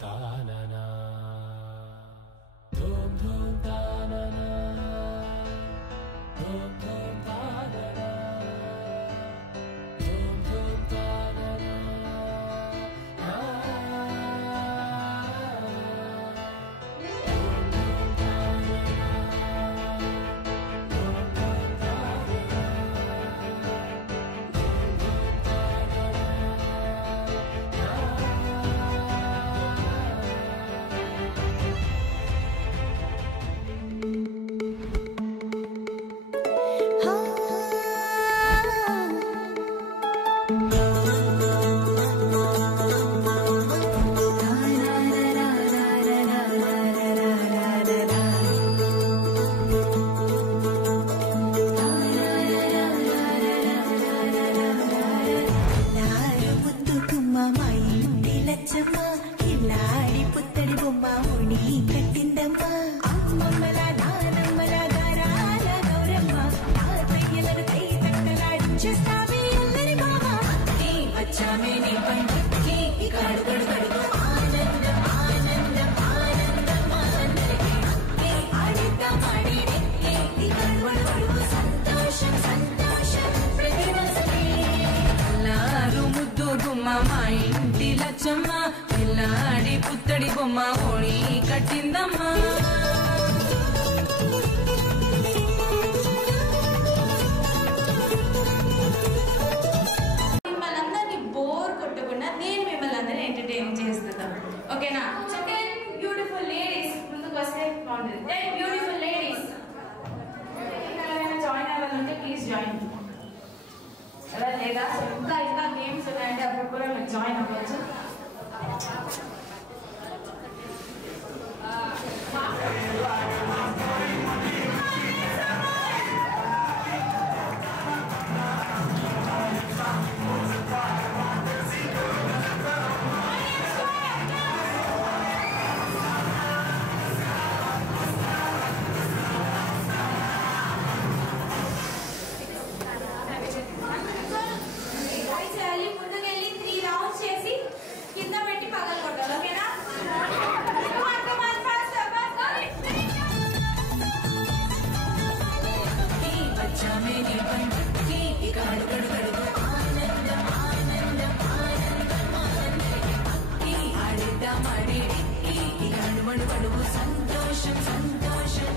తాననా ధూమ్ ధూమ్ తాననా ధూమ్ ధూమ్ తాననా ధూమ్ ధూమ్ తాననా కిల్లాడి పుత్తడి బొమ్మ ముడి కట్టిందమ్మా అమ్మమ్మల నానమ్మల గారాల గౌరమ్మ తాతయ్యలను కై తట్టలాడించేస్తావే అల్లరి బావ వచ్చామే నీ పండుగకి ఇక అడుగడు గడుగు ఆనందం ఆనందం ఆనందం అందరికీ ఆడిద్దాం ఆడినే ఇక అడుగడు సంతోషం సంతోషం ప్రతిరోజునే అల్లారు ముద్దు గుమ్మ మా ఇంటి లచ్చమ్మ కిల్లాడి పుత్తడి బొమ్మ ఓణి కట్టిందమ్మా మిమ్మల్ని అందరినీ బోర్ కొట్టకుండా నేను మిమ్మల్ని అందరినీ ఎంటర్టైన్ చేస్తున్నాను ఓకేనా సో 10 బ్యూటిఫుల్ లేడీస్ ముందుకు వస్తే బాగుంటుంది 10 బ్యూటిఫుల్ లేడీస్ ఎవరైనా జాయిన్ అవ్వాలంటే ప్లీజ్ జాయిన్ అలా లేదా సో ఇంకా గేమ్స్ ఉన్నాయంటే అప్పుడు కూడా మీరు జాయిన్ అవ్వచ్చు ముందుకెళ్ళి 3 రౌండ్స్ చేసి కింద పెట్టి పగలు కొట్టాలి ఓకేనా వచ్చామే నీ పండుగకి ఇక అడుగడు గడుగు ఆనందం ఆనందం ఆనందం ఆడిద్దాం ఆడినే ఇక అడుగడు గడుగు సంతోషం సంతోషం